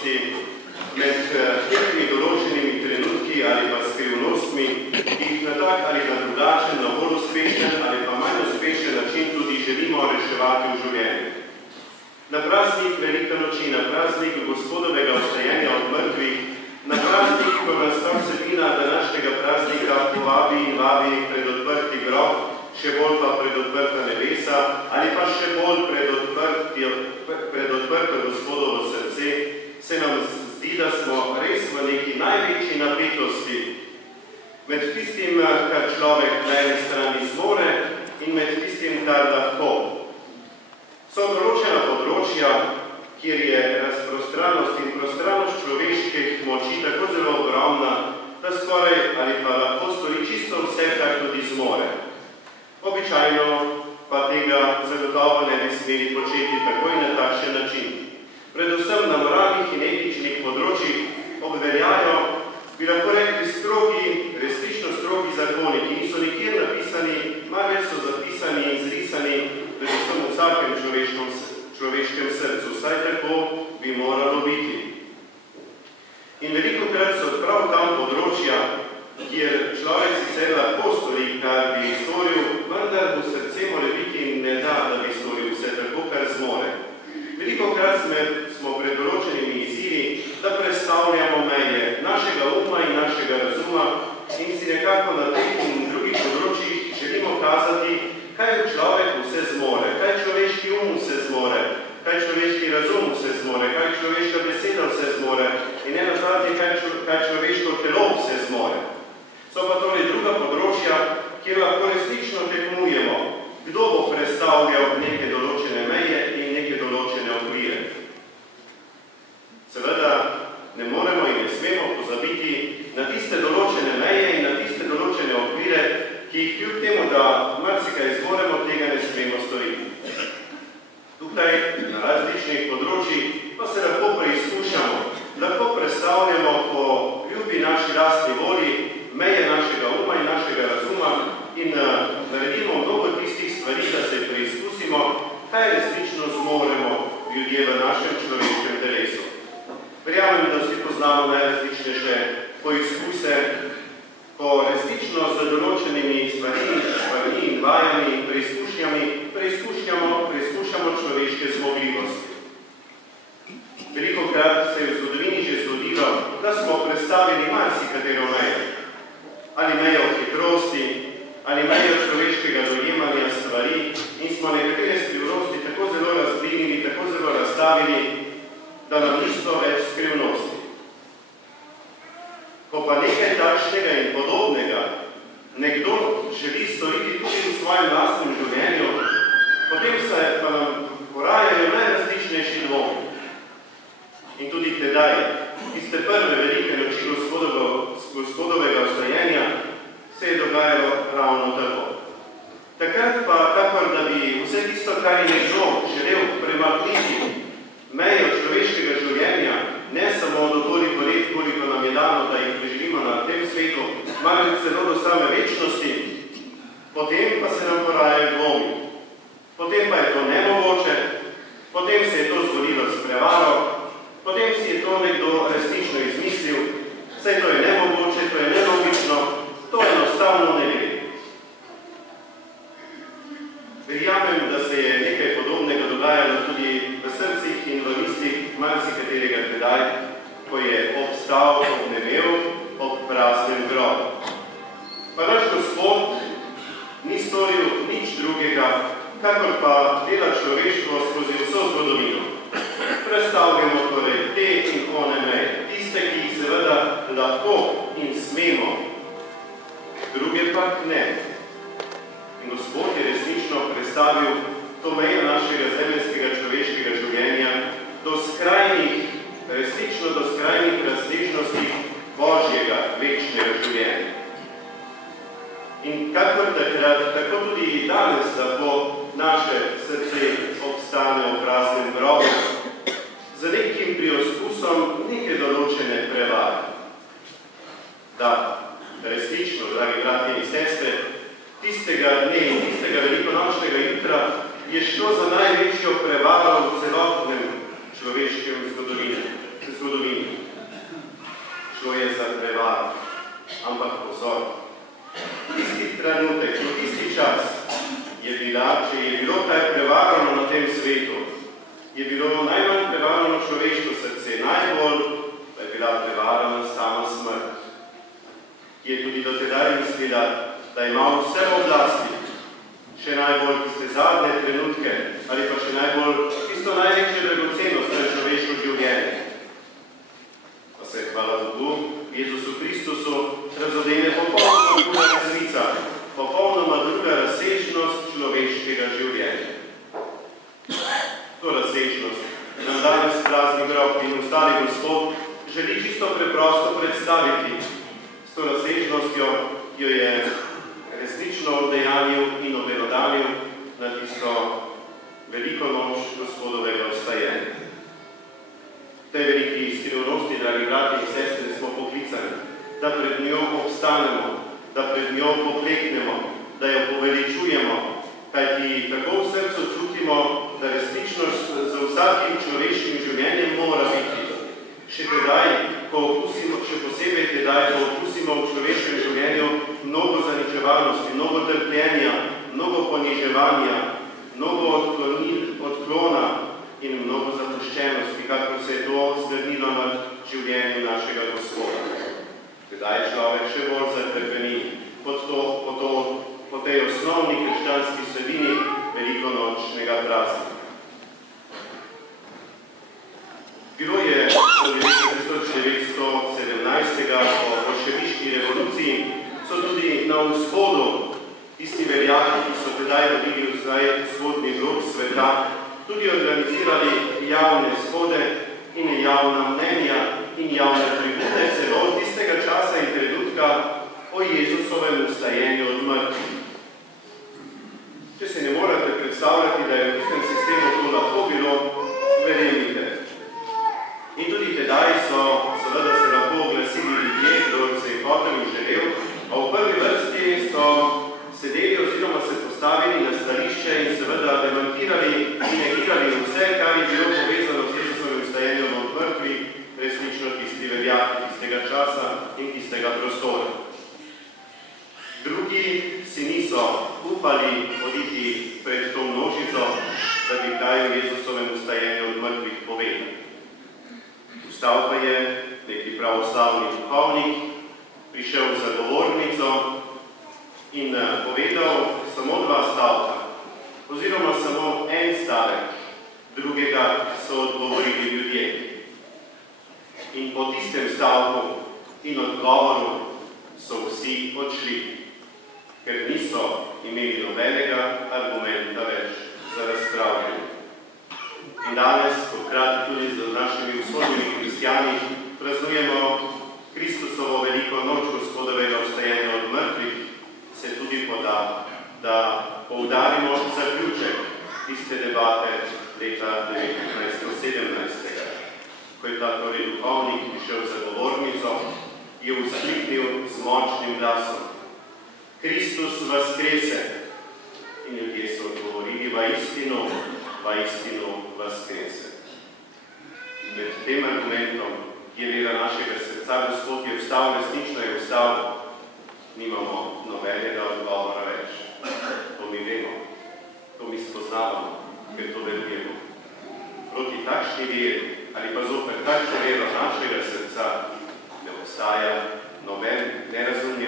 napetosti, med temi določenimi trenutki ali pa skrivnostmi, ki jih na tak ali na drugačen, na bolj uspešen ali pa manj uspešen način tudi želimo reševati v življenju. Na praznik Velike noči, na praznik Gospodovega vstajenja od mrtvih, na praznik, ko nas ta vsebina današnjega praznika povabi in vabi pred odprti grob, še bolj pa pred odprta nebesa, ali pa še bolj pred odprto Gospodovo srce, se nam zdi, da smo res v neki največji napetosti med tistim, kar človek na eni strani zmore in med tistim, kar lahko. So določena področja, kjer je razprostranost in prostranost človeških moči tako zelo ogromna, da skoraj ali pa lahko stori čisto vse, kar tudi zmore. Običajno pa tega zagotovo ne bi smeli početi takoj na takšen način. Predvsem na moralnih in etičnih področjih obveljajo, bi lahko rekli, strogi, resnično strogi zakoni, ki niso nikjer napisani, marveč so zapisani in zrisani, predvsem v vsakem človeškem srcu, vsaj tako bi moralo biti. In velikokrat so prav tam področja, kjer človek sicer lahko stori, kar bi storil, vendar mu srce mora biti ne da, da bi storil vse tako, kar zmore. Velikokrat smo pred določenimi izzivi, da predstavljamo meje našega uma in našega razuma in si nekako na teh in drugih področjih želimo kazati, kaj človek vse zmore, kaj človeški vse zmore, kaj človeški razum vse zmore, kaj človeška beseda vse zmore in nenazadnje, kaj človeško telo vse zmore. So pa torej druga področja, kjer lahko resnično tekmujemo, kdo bo predstavljal neke določene meje in neke določene okvire. Seveda ne moremo in ne smemo pozabiti na tiste določene meje in na tiste določene okvire, ki jih kljub temu, da marsikaj zmoremo, tega ne smemo storiti. Tukaj na različnih področjih pa se lahko preizkušamo, lahko predstavljamo po ljubi naši lastni volji meje našega uma in našega razuma in naredimo mnogo tistih stvari, da se preizkusimo, kaj resnično zmoremo ljudje v našem človeškem telesu. Verjamem, da vsi poznamo najrazličnejše poizkuse, ko resnično z določenimi stvarmi in vajami in preizkušamo človeške zmogljivosti. Velikokrat se je v zgodovini že zgodilo, da smo predstavili marsikatero mejo. Ali mejo hitrosti, ali mejo človeškega dojemanja stvari in smo nekatere skrivnosti tako zelo razblinili, tako zelo razstavili, da nam niso več skrivnosti. Ko pa nekaj takšnega in podobnega nekdo želi storiti tudi v svojem lastnem življenju, potem se pa nam porajajo najrazličnejši dvomi. In tudi tedaj, tiste prve velike noči Gospodovega vstajenja, se je dogajalo ravno tako. Takrat pa, kakor da bi vse tisto, kar je nekdo želel premakniti mejo človeškega življenja, ne samo do toliko let, koliko nam je dano, da jih preživimo na tem svetu, marveč celo do same večnosti, potem pa se nam porajajo dvomi. Potem pa je to nemogoče, potem se je to zgodilo s prevaro, potem si je to nekdo resnično izmislil, saj to je nemogoče, to je nelogično, to enostavno ne gre. Verjamem, da se je nekaj podobnega dogajalo tudi v srcih in v mislih marsikaterega tedaj, ko je obstal, obnevel, ob praznem grobu. Pa naš Gospod ni storil nič drugega, kakor pa dela človeštvo skozi vso zgodovino. Predstavljamo torej te in one meje, tiste, ki jih seveda lahko in smemo, druge pa ne. In Gospod je resnično predstavil to mejo našega zemeljskega človeškega življenja do skrajnih, resnično do skrajnih razsežnosti Božjega večnega življenja. In kakor takrat, tako tudi danes lahko naše srce obstane v praznem grobu z nekim preizkusom neke določene prevare. Da, resnično, dragi bratje in sestre, tistega dne in tistega velikonočnega jutra je šlo za največjo prevaro v celotnem človeškem zgodovini. zgodovini. Šlo je za prevar, ampak pozor. Tisti trenutek, tisti čas je bila, če je bilo kaj prevarano na tem svetu, je bilo najmanj prevarano človeško srce, najbolj pa je bila prevarana sama smrt, ki je tudi do tedaj mislila, da ima vse v oblasti, še najbolj tiste zadnje trenutke, ali pa še najbolj tisto največje dragocenost za človeško življenje. Pa se, hvala Bogu, Jezusu Kristusu razodene popolnoma druga resnica, popolnoma druga razsežnost človeškega življenja. To razsežnost nam danes prazni grob in ostali Gospod želi čisto preprosto predstaviti. S to razsežnostjo jo je resnično odejanil in obelodanil na tisto veliko noč Gospodovega vstajenja. V tej veliki skrivnosti, dragi brati in sestre, smo poklicani, da pred njo obstanemo, da pred njo pokleknemo, da jo poveličujemo, kajti tako v srcu čutimo, da resničnost za vsakim človeškim življenjem mora biti. Še tedaj, ko okusimo, še posebej tedaj, ko okusimo v človeškem življenju mnogo zaničevanosti, mnogo trpljenja, mnogo poniževanja, mnogo odklona in mnogo zapuščenosti, kako se je to zgrnilo nad življenjem našega Gospoda. Tedaj človek še bolj zatrpeni po tej osnovni krščanski vsebini velikonočnega praznika. Bilo je v 1917. po bolševiški revoluciji, so tudi na vzhodu tisti veljaki, ki so tedaj vodili vzhodni blok sveta, tudi organizirali javne shode in javna mnenja in javne tribune celo od tistega časa in trenutka o Jezusovem vstajenju od mrtvih. Če se ne morate predstavljati, da je v tistem sistemu to lahko bilo, verjemite. In tudi tedaj so seveda se lahko oglasili ljudje, kdo se je hotel in želel, a v prvi vrsti so sedeli oziroma se postavili na stališče in seveda demantirali in negirali vse, kar je bilo povezano s Jezusovim vstajenjem od mrtvih, resnično tisti veljaki tistega časa in tistega prostora. Drugi si niso upali hoditi pred to množico, da bi kaj o Jezusovem vstajenju od mrtvih povedali. Vstal pa je neki pravoslavni duhovnik, prišel za govornico in povedal samo dva stavka, oziroma samo en stavek, drugega so odgovorili ljudje. In po tistem stavku in odgovoru so vsi odšli, ker niso imeli nobenega argumenta več za razpravljanje. In danes, hkrati tudi z našimi vzhodnimi kristjani, praznujemo Kristusovo veliko noč Gospodovega vstajenja od mrtvih, se tudi poda, da poudarimo zaključek tiste debate leta 1917. Ko je ta torej duhovnik prišel za govornico, je vzkliknil z močnim glasom: Kristus vaskrese! In ljudje so odgovorili: vaistino vaskrese. Med tem argumentom je vera našega srca, Gospod je vstal, resnično je vstal, nimamo nobenega odgovora več. To mi vemo, to mi spoznavamo, ker to verujemo. Proti takšni veri ali pa zoper takšno vero našega srca ne obstaja noben nerazumljiv